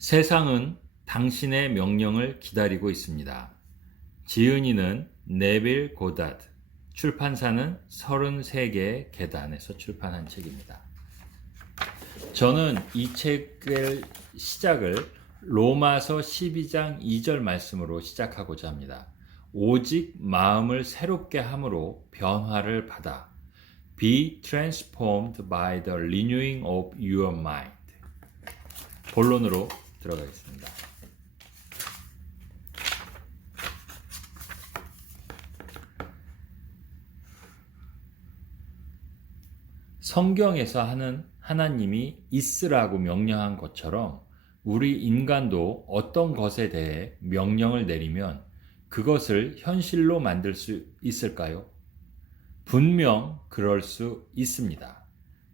세상은 당신의 명령을 기다리고 있습니다. 지은이는 네빌 고다드, 출판사는 33개의 계단에서 출판한 책입니다. 저는 이 책의 시작을 로마서 12장 2절 말씀으로 시작하고자 합니다. 오직 마음을 새롭게 함으로 변화를 받아 Be transformed by the renewing of your mind. 본론으로 들어가겠습니다. 성경에서 하는 하나님이 있으라고 명령한 것처럼 우리 인간도 어떤 것에 대해 명령을 내리면 그것을 현실로 만들 수 있을까요? 분명 그럴 수 있습니다.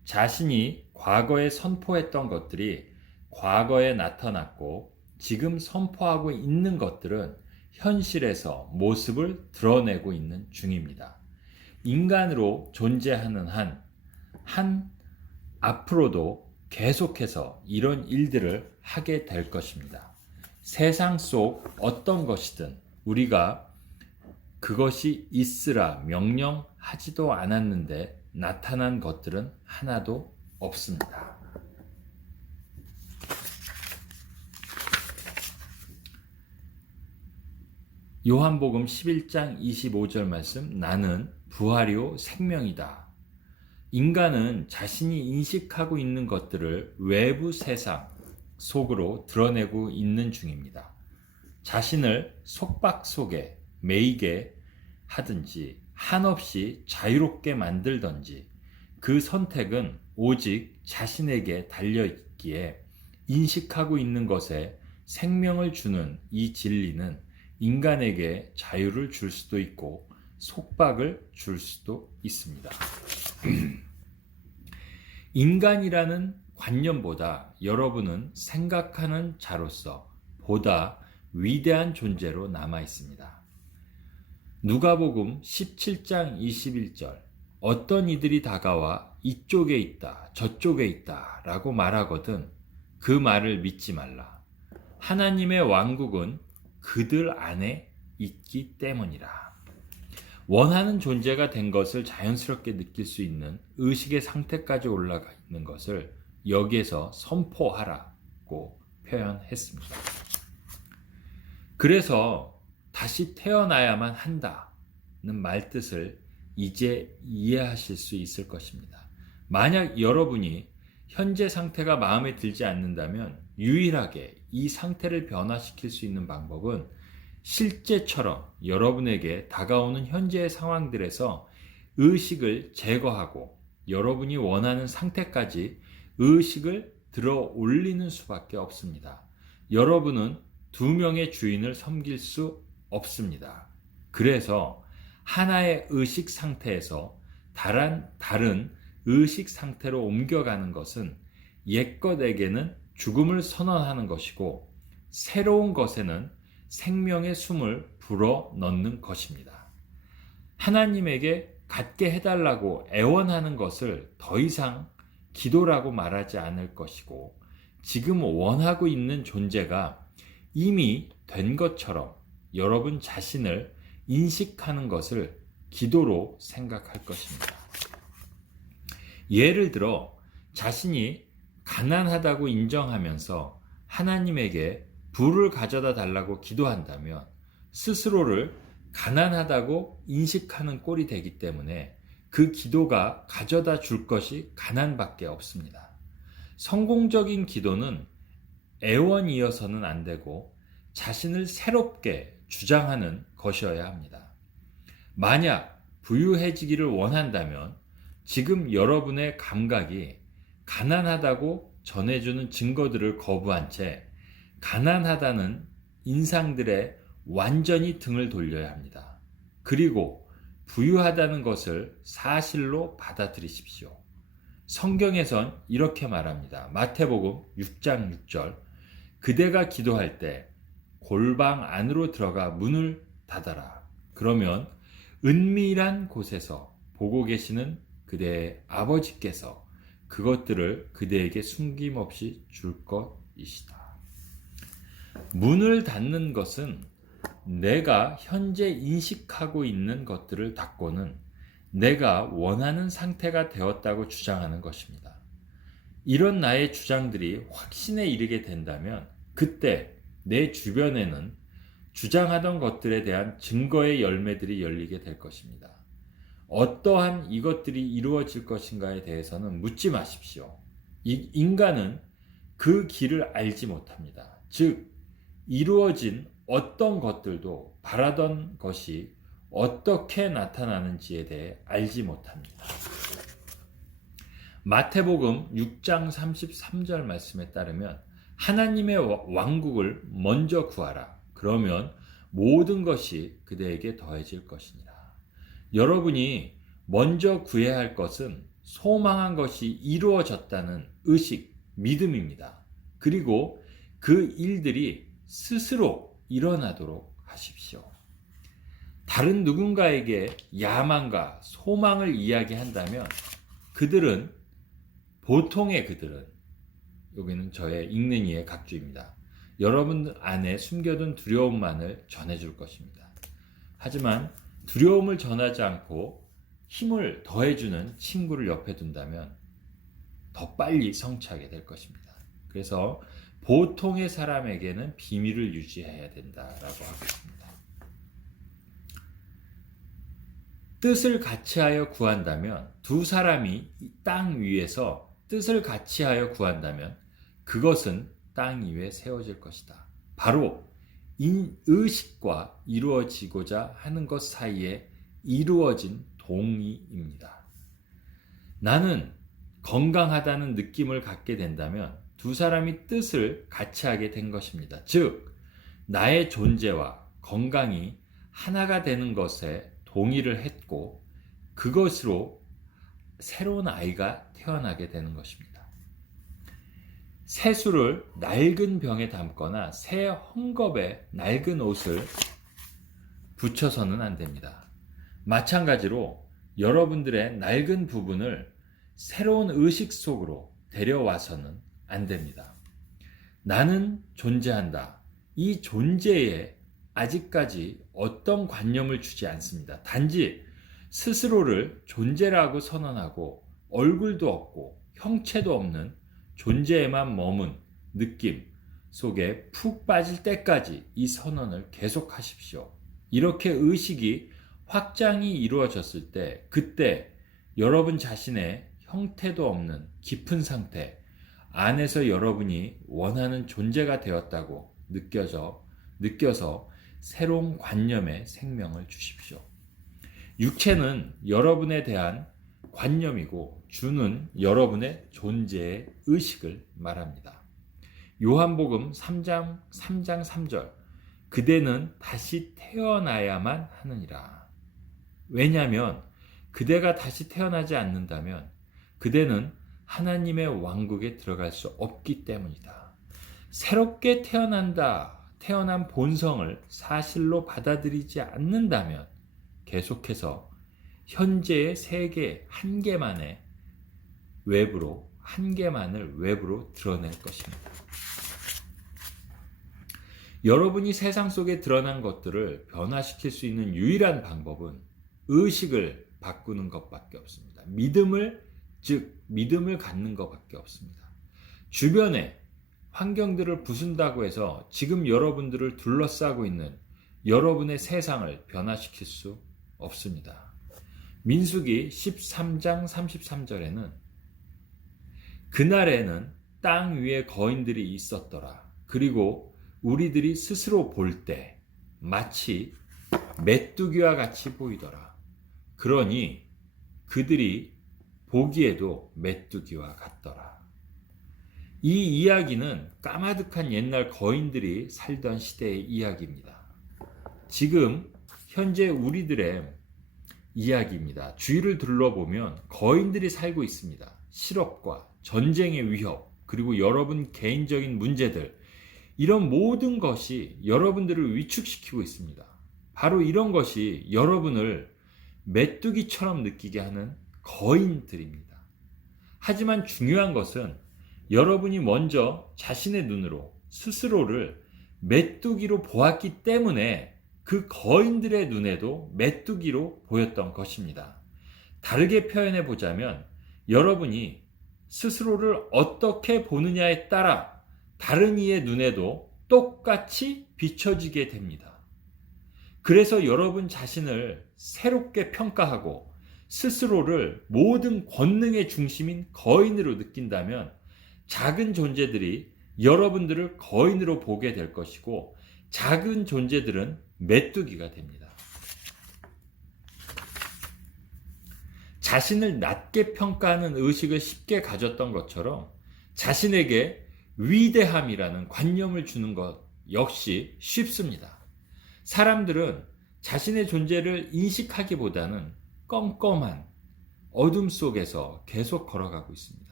자신이 과거에 선포했던 것들이 과거에 나타났고 지금 선포하고 있는 것들은 현실에서 모습을 드러내고 있는 중입니다. 인간으로 존재하는 한 앞으로도 계속해서 이런 일들을 하게 될 것입니다. 세상 속 어떤 것이든 우리가 그것이 있으라 명령하지도 않았는데 나타난 것들은 하나도 없습니다. 요한복음 11장 25절 말씀, 나는 부활이요 생명이다. 인간은 자신이 인식하고 있는 것들을 외부 세상 속으로 드러내고 있는 중입니다. 자신을 속박 속에 매이게 하든지 한없이 자유롭게 만들든지 그 선택은 오직 자신에게 달려있기에 인식하고 있는 것에 생명을 주는 이 진리는 인간에게 자유를 줄 수도 있고 속박을 줄 수도 있습니다. 인간이라는 관념보다 여러분은 생각하는 자로서 보다 위대한 존재로 남아 있습니다. 누가복음 17장 21절, 어떤 이들이 다가와 이쪽에 있다, 저쪽에 있다 라고 말하거든 그 말을 믿지 말라. 하나님의 왕국은 그들 안에 있기 때문이라. 원하는 존재가 된 것을 자연스럽게 느낄 수 있는 의식의 상태까지 올라가 있는 것을 여기에서 선포하라고 표현했습니다. 그래서 다시 태어나야만 한다는 말뜻을 이제 이해하실 수 있을 것입니다. 만약 여러분이 현재 상태가 마음에 들지 않는다면 유일하게 이 상태를 변화시킬 수 있는 방법은 실제처럼 여러분에게 다가오는 현재의 상황들에서 의식을 제거하고 여러분이 원하는 상태까지 의식을 들어 올리는 수밖에 없습니다. 여러분은 두 명의 주인을 섬길 수 없습니다. 그래서 하나의 의식 상태에서 다른 의식 상태로 옮겨가는 것은 옛것에게는 죽음을 선언하는 것이고 새로운 것에는 생명의 숨을 불어 넣는 것입니다. 하나님에게 갖게 해달라고 애원하는 것을 더 이상 기도라고 말하지 않을 것이고 지금 원하고 있는 존재가 이미 된 것처럼 여러분 자신을 인식하는 것을 기도로 생각할 것입니다. 예를 들어 자신이 가난하다고 인정하면서 하나님에게 부를 가져다 달라고 기도한다면 스스로를 가난하다고 인식하는 꼴이 되기 때문에 그 기도가 가져다 줄 것이 가난밖에 없습니다. 성공적인 기도는 애원이어서는 안 되고 자신을 새롭게 주장하는 것이어야 합니다. 만약 부유해지기를 원한다면 지금 여러분의 감각이 가난하다고 전해주는 증거들을 거부한 채 가난하다는 인상들에 완전히 등을 돌려야 합니다. 그리고 부유하다는 것을 사실로 받아들이십시오. 성경에선 이렇게 말합니다. 마태복음 6장 6절, 그대가 기도할 때 골방 안으로 들어가 문을 닫아라. 그러면 은밀한 곳에서 보고 계시는 그대의 아버지께서 그것들을 그대에게 숨김없이 줄 것이시다. 문을 닫는 것은 내가 현재 인식하고 있는 것들을 닫고는 내가 원하는 상태가 되었다고 주장하는 것입니다. 이런 나의 주장들이 확신에 이르게 된다면 그때 내 주변에는 주장하던 것들에 대한 증거의 열매들이 열리게 될 것입니다. 어떠한 이것들이 이루어질 것인가에 대해서는 묻지 마십시오. 인간은 그 길을 알지 못합니다. 즉, 이루어진 어떤 것들도 바라던 것이 어떻게 나타나는지에 대해 알지 못합니다. 마태복음 6장 33절 말씀에 따르면 하나님의 왕국을 먼저 구하라. 그러면 모든 것이 그대에게 더해질 것이니라. 여러분이 먼저 구해야 할 것은 소망한 것이 이루어졌다는 의식, 믿음입니다. 그리고 그 일들이 스스로 일어나도록 하십시오. 다른 누군가에게 야망과 소망을 이야기한다면 보통의 그들은, 여기는 저의 읽는 이의 각주입니다. 여러분 안에 숨겨둔 두려움만을 전해줄 것입니다. 하지만 두려움을 전하지 않고 힘을 더해주는 친구를 옆에 둔다면 더 빨리 성취하게 될 것입니다. 그래서 보통의 사람에게는 비밀을 유지해야 된다라고 하고 있습니다. 뜻을 같이하여 구한다면, 두 사람이 땅 위에서 뜻을 같이하여 구한다면 그것은 땅 위에 세워질 것이다. 바로 의식과 이루어지고자 하는 것 사이에 이루어진 동의입니다. 나는 건강하다는 느낌을 갖게 된다면 두 사람이 뜻을 같이 하게 된 것입니다. 즉, 나의 존재와 건강이 하나가 되는 것에 동의를 했고 그것으로 새로운 아이가 태어나게 되는 것입니다. 새수를 낡은 병에 담거나 새 헝겊에 낡은 옷을 붙여서는 안 됩니다. 마찬가지로 여러분들의 낡은 부분을 새로운 의식 속으로 데려와서는 안 됩니다. 나는 존재한다. 이 존재에 아직까지 어떤 관념을 주지 않습니다. 단지 스스로를 존재라고 선언하고 얼굴도 없고 형체도 없는 존재에만 머문 느낌 속에 푹 빠질 때까지 이 선언을 계속하십시오. 이렇게 의식이 확장이 이루어졌을 때 그때 여러분 자신의 형태도 없는 깊은 상태 안에서 여러분이 원하는 존재가 되었다고 느껴서 새로운 관념에 생명을 주십시오. 육체는 여러분에 대한 관념이고 주는 여러분의 존재의 의식을 말합니다. 요한복음 3장 3절 그대는 다시 태어나야만 하느니라. 왜냐하면 그대가 다시 태어나지 않는다면 그대는 하나님의 왕국에 들어갈 수 없기 때문이다. 새롭게 태어난 본성을 사실로 받아들이지 않는다면 계속해서 현재의 세계 한 개만을 외부로 드러낼 것입니다. 여러분이 세상 속에 드러난 것들을 변화시킬 수 있는 유일한 방법은 의식을 바꾸는 것밖에 없습니다. 믿음을 갖는 것밖에 없습니다. 주변에 환경들을 부순다고 해서 지금 여러분들을 둘러싸고 있는 여러분의 세상을 변화시킬 수 없습니다. 민수기 13장 33절에는 그날에는 땅 위에 거인들이 있었더라. 그리고 우리들이 스스로 볼 때 마치 메뚜기와 같이 보이더라. 그러니 그들이 보기에도 메뚜기와 같더라. 이 이야기는 까마득한 옛날 거인들이 살던 시대의 이야기입니다. 지금 현재 우리들의 이야기입니다. 주위를 둘러보면 거인들이 살고 있습니다. 실업과 전쟁의 위협, 그리고 여러분 개인적인 문제들, 이런 모든 것이 여러분들을 위축시키고 있습니다. 바로 이런 것이 여러분을 메뚜기처럼 느끼게 하는 거인들입니다. 하지만 중요한 것은 여러분이 먼저 자신의 눈으로 스스로를 메뚜기로 보았기 때문에 그 거인들의 눈에도 메뚜기로 보였던 것입니다. 다르게 표현해 보자면 여러분이 스스로를 어떻게 보느냐에 따라 다른 이의 눈에도 똑같이 비춰지게 됩니다. 그래서 여러분 자신을 새롭게 평가하고 스스로를 모든 권능의 중심인 거인으로 느낀다면 작은 존재들이 여러분들을 거인으로 보게 될 것이고 작은 존재들은 메뚜기가 됩니다. 자신을 낮게 평가하는 의식을 쉽게 가졌던 것처럼 자신에게 위대함이라는 관념을 주는 것 역시 쉽습니다. 사람들은 자신의 존재를 인식하기보다는 껌껌한 어둠 속에서 계속 걸어가고 있습니다.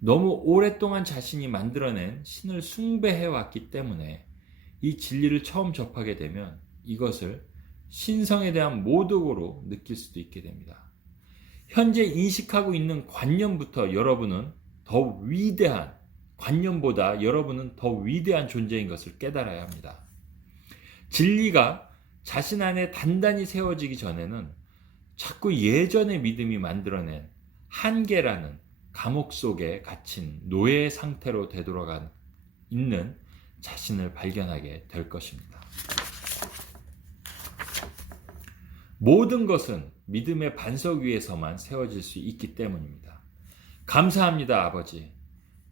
너무 오랫동안 자신이 만들어낸 신을 숭배해왔기 때문에 이 진리를 처음 접하게 되면 이것을 신성에 대한 모독으로 느낄 수도 있게 됩니다. 현재 인식하고 있는 관념부터 여러분은 더 위대한, 관념보다 여러분은 더 위대한 존재인 것을 깨달아야 합니다. 진리가 자신 안에 단단히 세워지기 전에는 자꾸 예전의 믿음이 만들어낸 한계라는 감옥 속에 갇힌 노예 상태로 되돌아가 있는 자신을 발견하게 될 것입니다. 모든 것은 믿음의 반석 위에서만 세워질 수 있기 때문입니다. 감사합니다, 아버지.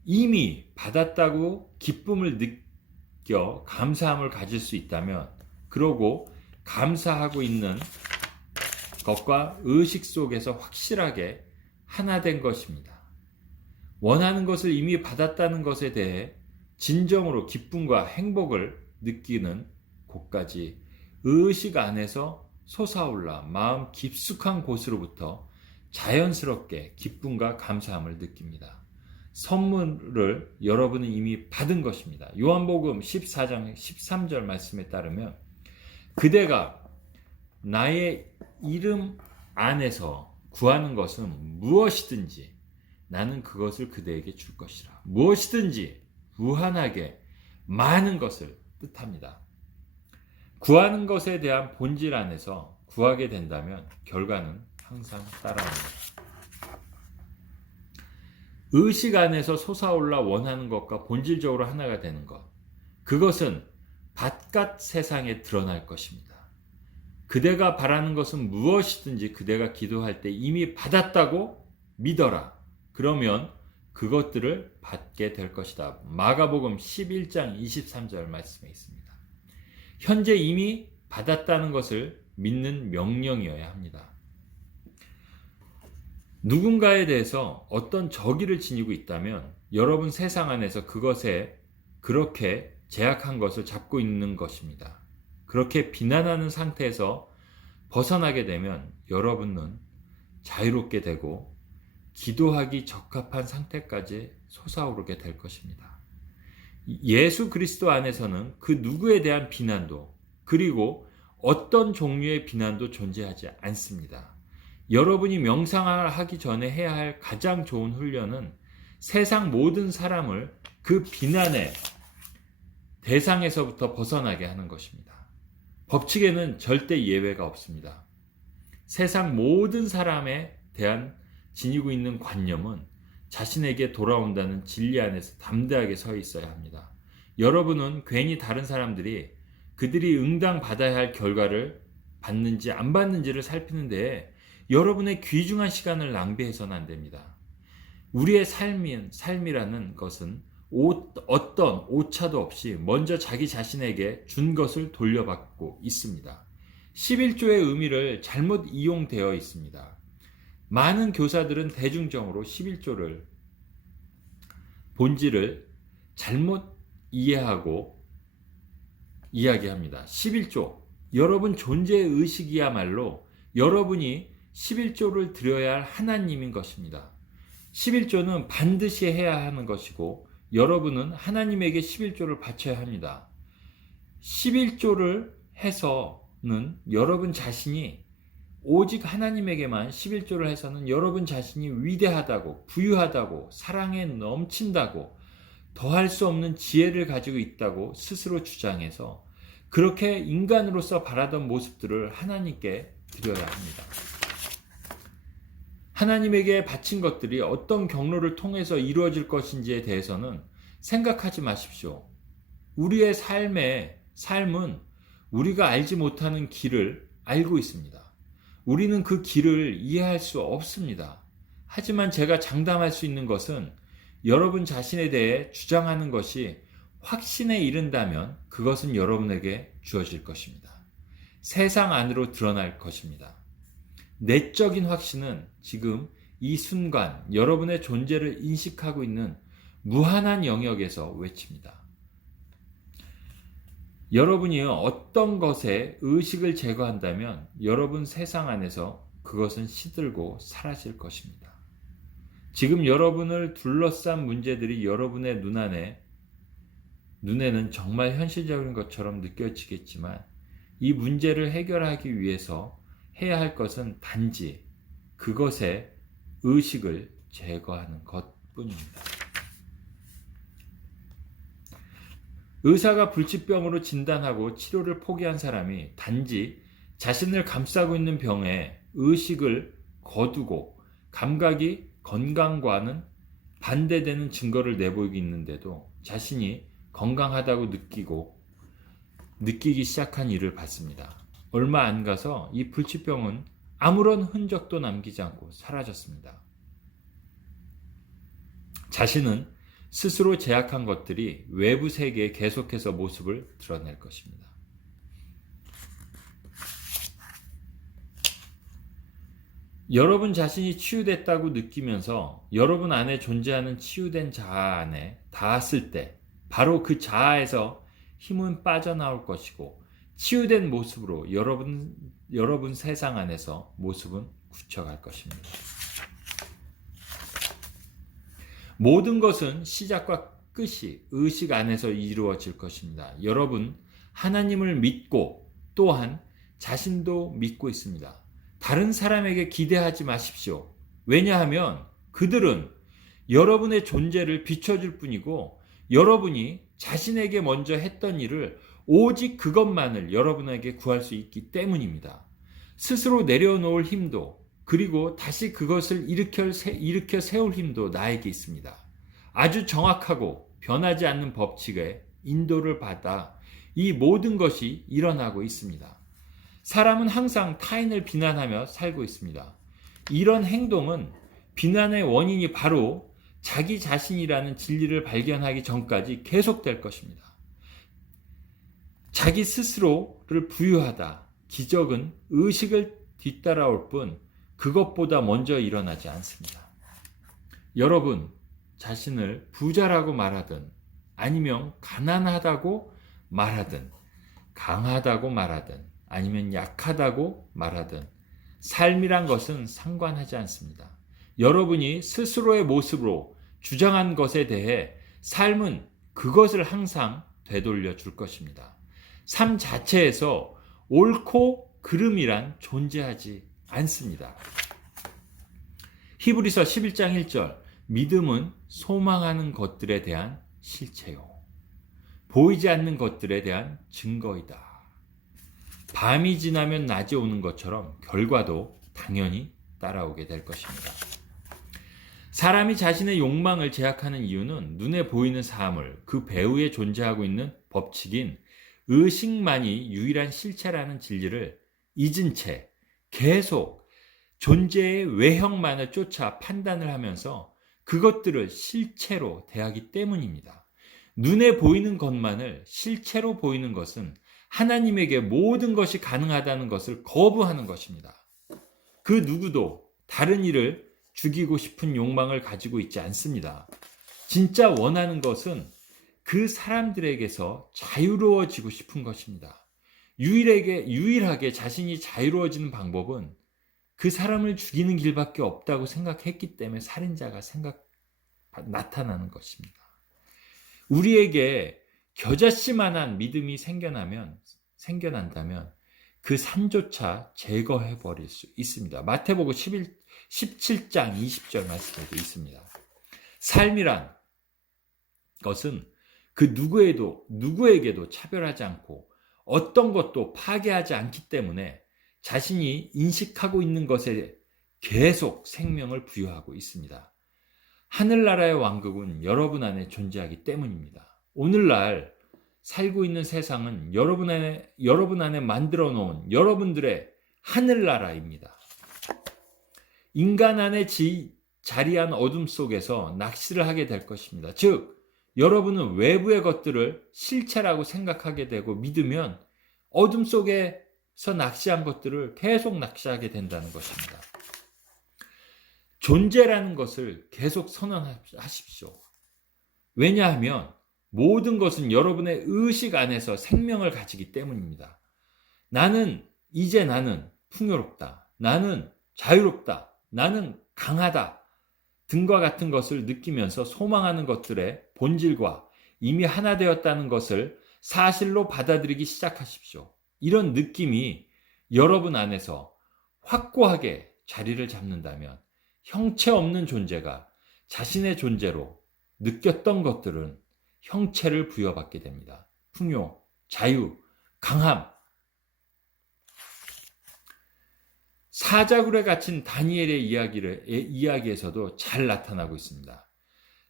이미 받았다고 기쁨을 느껴 감사함을 가질 수 있다면, 그러고 감사하고 있는 것과 의식 속에서 확실하게 하나 된 것입니다. 원하는 것을 이미 받았다는 것에 대해 진정으로 기쁨과 행복을 느끼는 곳까지 의식 안에서 솟아올라 마음 깊숙한 곳으로부터 자연스럽게 기쁨과 감사함을 느낍니다. 선물을 여러분은 이미 받은 것입니다. 요한복음 14장 13절 말씀에 따르면 그대가 나의 이름 안에서 구하는 것은 무엇이든지 나는 그것을 그대에게 줄 것이라. 무엇이든지 무한하게 많은 것을 뜻합니다. 구하는 것에 대한 본질 안에서 구하게 된다면 결과는 항상 따라옵니다. 의식 안에서 솟아올라 원하는 것과 본질적으로 하나가 되는 것, 그것은 바깥 세상에 드러날 것입니다. 그대가 바라는 것은 무엇이든지 그대가 기도할 때 이미 받았다고 믿어라. 그러면 그것들을 받게 될 것이다. 마가복음 11장 23절 말씀에 있습니다. 현재 이미 받았다는 것을 믿는 명령이어야 합니다. 누군가에 대해서 어떤 적의를 지니고 있다면 여러분 세상 안에서 그것에 그렇게 제약한 것을 잡고 있는 것입니다. 그렇게 비난하는 상태에서 벗어나게 되면 여러분은 자유롭게 되고 기도하기 적합한 상태까지 솟아오르게 될 것입니다. 예수 그리스도 안에서는 그 누구에 대한 비난도 그리고 어떤 종류의 비난도 존재하지 않습니다. 여러분이 명상하기 전에 해야 할 가장 좋은 훈련은 세상 모든 사람을 그 비난의 대상에서부터 벗어나게 하는 것입니다. 법칙에는 절대 예외가 없습니다. 세상 모든 사람에 대한 지니고 있는 관념은 자신에게 돌아온다는 진리 안에서 담대하게 서 있어야 합니다. 여러분은 괜히 다른 사람들이 그들이 응당받아야 할 결과를 받는지 안 받는지를 살피는 데에 여러분의 귀중한 시간을 낭비해서는 안 됩니다. 우리의 삶이라는 것은 어떤 오차도 없이 먼저 자기 자신에게 준 것을 돌려받고 있습니다. 11조의 의미를 잘못 이용되어 있습니다. 많은 교사들은 대중적으로 11조를 본질을 잘못 이해하고 이야기합니다. 11조, 여러분 존재의 의식이야말로 여러분이 11조를 드려야 할 하나님인 것입니다. 11조는 반드시 해야 하는 것이고 여러분은 하나님에게 11조를 바쳐야 합니다. 11조를 해서는 여러분 자신이 오직 하나님에게만 11조를 해서는 여러분 자신이 위대하다고 부유하다고 사랑에 넘친다고 더할 수 없는 지혜를 가지고 있다고 스스로 주장해서 그렇게 인간으로서 바라던 모습들을 하나님께 드려야 합니다. 하나님에게 바친 것들이 어떤 경로를 통해서 이루어질 것인지에 대해서는 생각하지 마십시오. 우리의 삶은 우리가 알지 못하는 길을 알고 있습니다. 우리는 그 길을 이해할 수 없습니다. 하지만 제가 장담할 수 있는 것은 여러분 자신에 대해 주장하는 것이 확신에 이른다면 그것은 여러분에게 주어질 것입니다. 세상 안으로 드러날 것입니다. 내적인 확신은 지금 이 순간 여러분의 존재를 인식하고 있는 무한한 영역에서 외칩니다. 여러분이 어떤 것에 의식을 제거한다면 여러분 세상 안에서 그것은 시들고 사라질 것입니다. 지금 여러분을 둘러싼 문제들이 여러분의 눈에는 정말 현실적인 것처럼 느껴지겠지만 이 문제를 해결하기 위해서 해야 할 것은 단지 그것의 의식을 제거하는 것뿐입니다. 의사가 불치병으로 진단하고 치료를 포기한 사람이 단지 자신을 감싸고 있는 병에 의식을 거두고 감각이 건강과는 반대되는 증거를 내보이고 있는데도 자신이 건강하다고 느끼기 시작한 일을 봤습니다. 얼마 안 가서 이 불치병은 아무런 흔적도 남기지 않고 사라졌습니다. 자신은 스스로 제약한 것들이 외부 세계에 계속해서 모습을 드러낼 것입니다. 여러분 자신이 치유됐다고 느끼면서 여러분 안에 존재하는 치유된 자아 안에 닿았을 때 바로 그 자아에서 힘은 빠져나올 것이고 치유된 모습으로 여러분 세상 안에서 모습은 굳혀갈 것입니다. 모든 것은 시작과 끝이 의식 안에서 이루어질 것입니다. 여러분 하나님을 믿고 또한 자신도 믿고 있습니다. 다른 사람에게 기대하지 마십시오. 왜냐하면 그들은 여러분의 존재를 비춰줄 뿐이고 여러분이 자신에게 먼저 했던 일을 오직 그것만을 여러분에게 구할 수 있기 때문입니다. 스스로 내려놓을 힘도 그리고 다시 그것을 일으켜 세울 힘도 나에게 있습니다. 아주 정확하고 변하지 않는 법칙에 인도를 받아 이 모든 것이 일어나고 있습니다. 사람은 항상 타인을 비난하며 살고 있습니다. 이런 행동은 비난의 원인이 바로 자기 자신이라는 진리를 발견하기 전까지 계속될 것입니다. 자기 스스로를 부유하다. 기적은 의식을 뒤따라올 뿐 그것보다 먼저 일어나지 않습니다. 여러분 자신을 부자라고 말하든 아니면 가난하다고 말하든 강하다고 말하든 아니면 약하다고 말하든 삶이란 것은 상관하지 않습니다. 여러분이 스스로의 모습으로 주장한 것에 대해 삶은 그것을 항상 되돌려 줄 것입니다. 삶 자체에서 옳고 그름이란 존재하지 않습니다. 히브리서 11장 1절 믿음은 소망하는 것들에 대한 실체요 보이지 않는 것들에 대한 증거이다. 밤이 지나면 낮이 오는 것처럼 결과도 당연히 따라오게 될 것입니다. 사람이 자신의 욕망을 제약하는 이유는 눈에 보이는 사물, 그 배후에 존재하고 있는 법칙인 의식만이 유일한 실체라는 진리를 잊은 채 계속 존재의 외형만을 쫓아 판단을 하면서 그것들을 실체로 대하기 때문입니다. 눈에 보이는 것만을 실체로 보이는 것은 하나님에게 모든 것이 가능하다는 것을 거부하는 것입니다. 그 누구도 다른 이를 죽이고 싶은 욕망을 가지고 있지 않습니다. 진짜 원하는 것은 그 사람들에게서 자유로워지고 싶은 것입니다. 유일하게 자신이 자유로워지는 방법은 그 사람을 죽이는 길밖에 없다고 생각했기 때문에 살인자가 나타나는 것입니다. 우리에게 겨자씨만한 믿음이 생겨난다면 그 산조차 제거해 버릴 수 있습니다. 마태복음 17장 20절 말씀에도 있습니다. 삶이란 것은 그 누구에게도 차별하지 않고 어떤 것도 파괴하지 않기 때문에 자신이 인식하고 있는 것에 계속 생명을 부여하고 있습니다. 하늘나라의 왕국은 여러분 안에 존재하기 때문입니다. 오늘날 살고 있는 세상은 여러분 안에 만들어 놓은 여러분들의 하늘나라입니다. 인간 안에 자리한 어둠 속에서 낚시를 하게 될 것입니다. 즉, 여러분은 외부의 것들을 실체라고 생각하게 되고 믿으면 어둠 속에서 낚시한 것들을 계속 낚시하게 된다는 것입니다. 존재라는 것을 계속 선언하십시오. 왜냐하면 모든 것은 여러분의 의식 안에서 생명을 가지기 때문입니다. 이제 나는 풍요롭다. 나는 자유롭다. 나는 강하다. 등과 같은 것을 느끼면서 소망하는 것들의 본질과 이미 하나 되었다는 것을 사실로 받아들이기 시작하십시오. 이런 느낌이 여러분 안에서 확고하게 자리를 잡는다면 형체 없는 존재가 자신의 존재로 느꼈던 것들은 형체를 부여받게 됩니다. 풍요, 자유, 강함. 사자굴에 갇힌 다니엘의 이야기에서도 잘 나타나고 있습니다.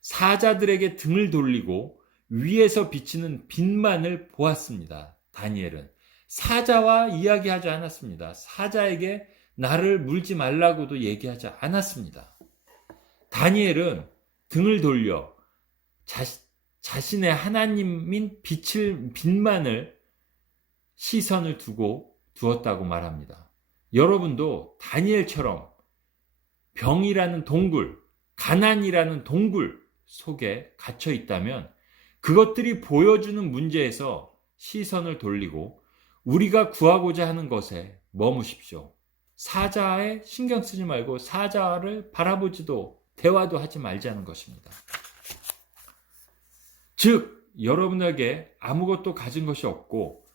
사자들에게 등을 돌리고 위에서 비치는 빛만을 보았습니다. 다니엘은 사자와 이야기하지 않았습니다. 사자에게 나를 물지 말라고도 얘기하지 않았습니다. 다니엘은 등을 돌려 자신의 하나님인 빛만을 시선을 두었다고 말합니다. 여러분도 다니엘처럼 병이라는 동굴, 가난이라는 동굴 속에 갇혀 있다면 그것들이 보여주는 문제에서 시선을 돌리고 우리가 구하고자 하는 것에 머무십시오. 사자에 신경 쓰지 말고 사자를 바라보지도 대화도 하지 말자는 것입니다. 즉, 여러분에게 아무것도 가진 것이 없고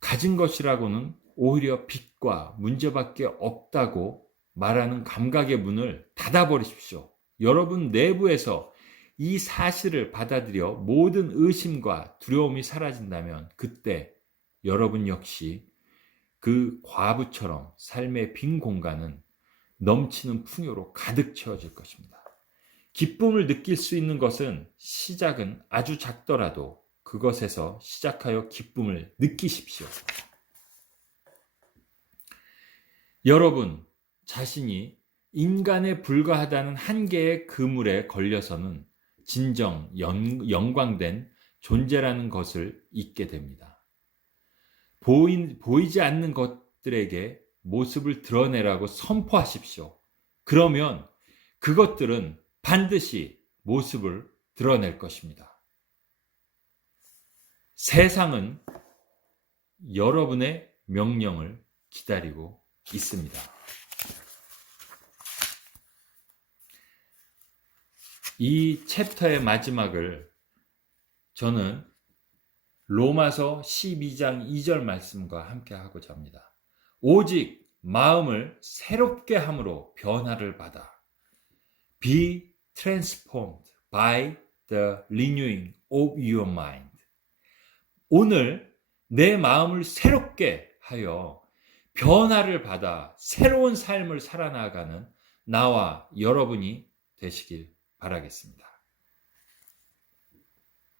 가진 것이라고는 오히려 빚과 문제밖에 없다고 말하는 감각의 문을 닫아버리십시오. 여러분 내부에서 이 사실을 받아들여 모든 의심과 두려움이 사라진다면 그때 여러분 역시 그 과부처럼 삶의 빈 공간은 넘치는 풍요로 가득 채워질 것입니다. 기쁨을 느낄 수 있는 것은 시작은 아주 작더라도 그것에서 시작하여 기쁨을 느끼십시오. 여러분 자신이 인간에 불과하다는 한계의 그물에 걸려서는 진정 영광된 존재라는 것을 잊게 됩니다. 보이지 않는 것들에게 모습을 드러내라고 선포하십시오. 그러면 그것들은 반드시 모습을 드러낼 것입니다. 세상은 여러분의 명령을 기다리고 있습니다. 이 챕터의 마지막을 저는 로마서 12장 2절 말씀과 함께 하고자 합니다. 오직 마음을 새롭게 함으로 변화를 받아 Be transformed by the renewing of your mind. 오늘 내 마음을 새롭게 하여 변화를 받아 새로운 삶을 살아나가는 나와 여러분이 되시길 바라겠습니다.